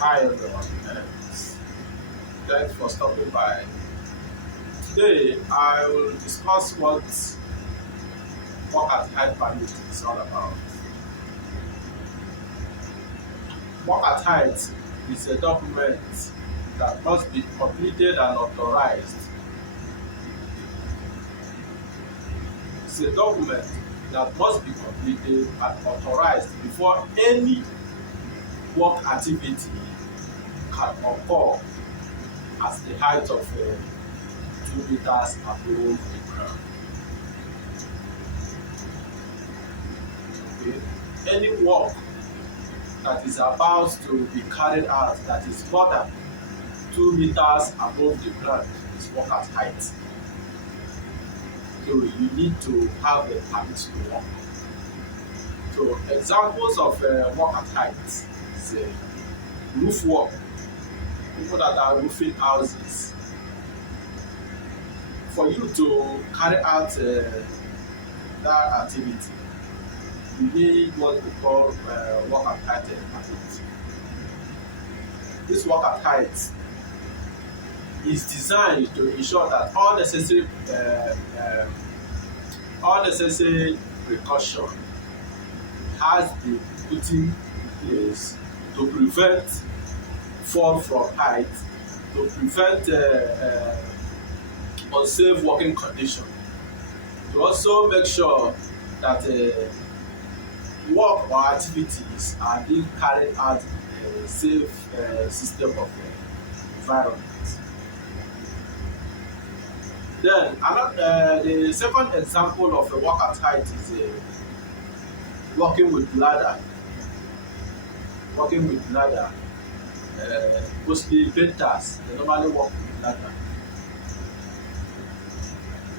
Hi everyone, thanks for stopping by. Today I will discuss what work at height permit is all about. Work at height is a document that must be completed and authorized. It's a document that must be completed and authorized before any work activity can occur at the height of 2 meters above the ground. Okay? Any work that is about to be carried out that is more than 2 meters above the ground is work at height. So you need to have a permit to work. So examples of work at height is roof work, people that are roofing houses. For you to carry out that activity, you need what we call work at height permit. This work at height is designed to ensure that all necessary precaution has been put in place to prevent fall from height, to prevent unsafe working condition, to also make sure that work or activities are being carried out in a safe system of environment. Then the second example of a work at height is working with ladder. Working with ladder, mostly painters, they normally work with ladder.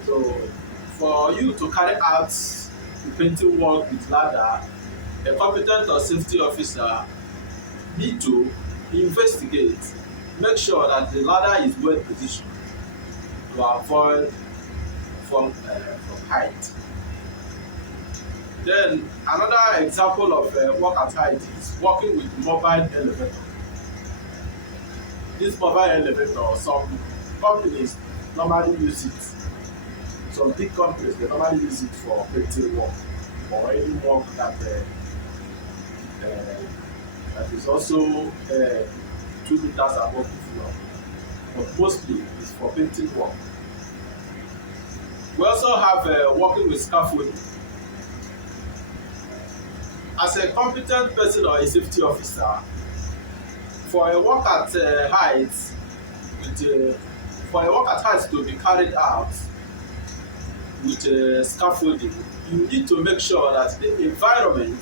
So for you to carry out the painting work with ladder, a competent or safety officer need to investigate, make sure that the ladder is well positioned to avoid from height. Then another example of work at height is working with mobile elevator. This mobile elevator, some companies normally use it. Some big companies they normally use it for painting work or any work that is also 2 meters above the floor. But mostly it's for painting work. We also have working with scaffolding. As a competent person or a safety officer, for a work at height, for a work at height to be carried out with scaffolding, you need to make sure that the environment,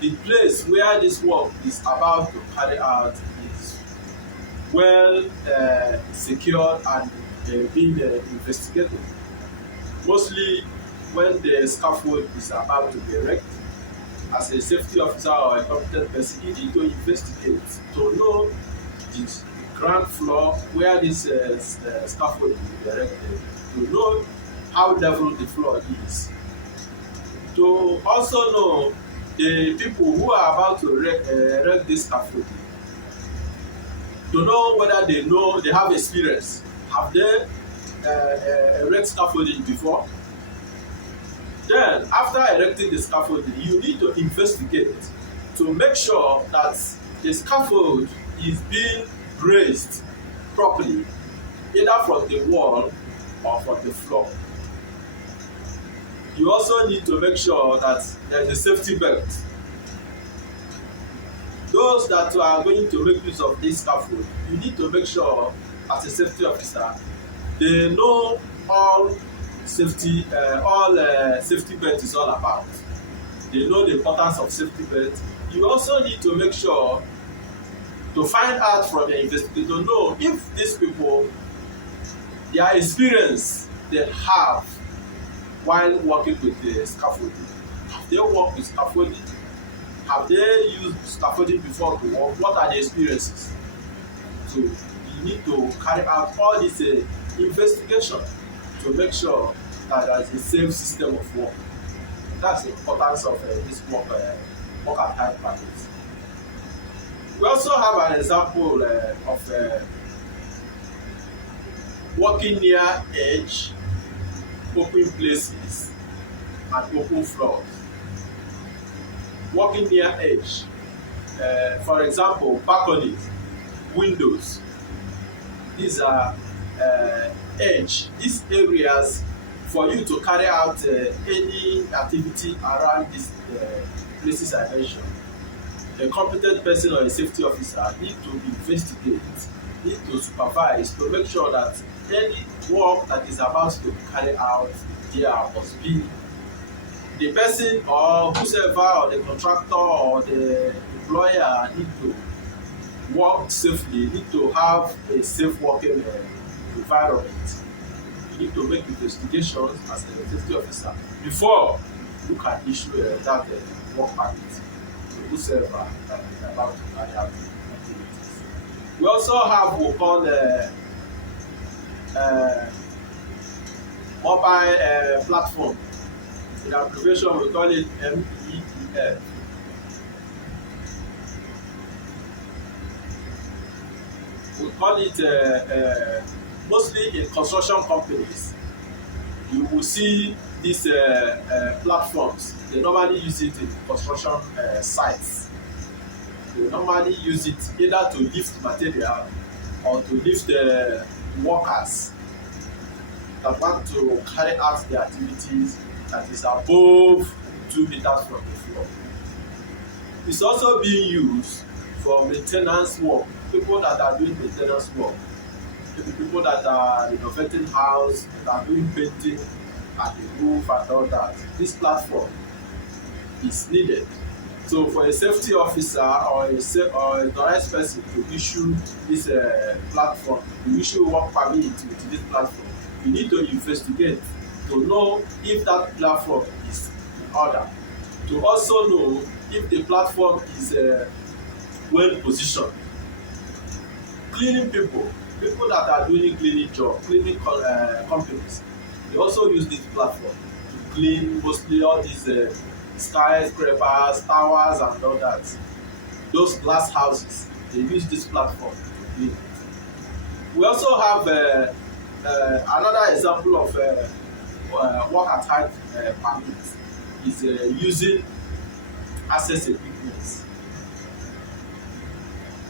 the place where this work is about to carry out is well secured and being investigated. Mostly when the scaffold is about to be erected, as a safety officer or a competent person, you need to investigate to know the ground floor where this scaffold will be erected, to know how level the floor is, to also know the people who are about to erect this scaffold, to know whether they have experience. Have they erect scaffolding before? Then, after erecting the scaffolding, you need to investigate to make sure that the scaffold is being raised properly, either from the wall or from the floor. You also need to make sure that there is a safety belt. Those that are going to make use of this scaffold, you need to make sure, as a safety officer, they know all safety belt is all about. They know the importance of safety belt. You also need to make sure to find out from the investigator to know if these people, their experience they have while working with the scaffolding. Have they worked with scaffolding? Have they used scaffolding before to work? What are the experiences? So you need to carry out all this investigation to make sure that there is a safe system of work. That's the importance of this work at height permit. We also have an example of working near edge, open places, and open floors. Working near edge, for example, balconies, windows. These are edge. These areas for you to carry out any activity around these places I mentioned. A competent person or a safety officer need to investigate, need to supervise to make sure that any work that is about to be carried out there must be the person or whosoever or the contractor or the employer need to work safely, need to have a safe working environment. You need to make investigations as a safety officer before you can issue that work permit to whosoever that is about to carry out activities. We also have what we call mobile platform. In abbreviation, we call it MEEF. We call it mostly in construction companies. You will see these platforms. They normally use it in construction sites. They normally use it either to lift material or to lift workers that want to carry out their activities that is above 2 meters from the floor. It's also being used for maintenance work. People that are doing maintenance work, maybe people that are renovating house, that are doing painting at the roof and all that. This platform is needed. So for a safety officer or a authorized person to issue this platform, to issue work permit with this platform, you need to investigate to know if that platform is in order. To also know if the platform is well positioned. Cleaning people that are doing cleaning job, cleaning companies, they also use this platform to clean mostly all these skyscrapers, towers and all that. Those glass houses, they use this platform to clean it. We also have another example of work at height permit is using access equipment.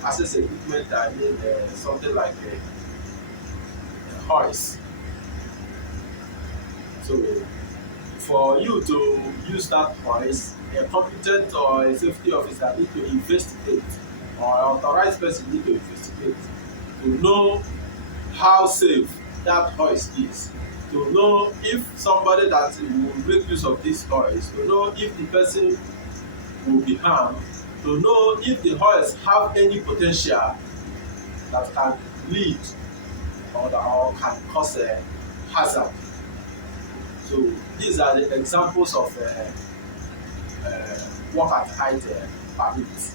Access equipment, I mean something like a hoist. So for you to use that hoist, a competent or a safety officer need to investigate, or an authorized person need to investigate to know how safe that hoist is, to know if somebody that will make use of this hoist, to know if the person will be harmed, to know if the hoist have any potential that can lead or can cause a hazard. So these are the examples of work at height permits.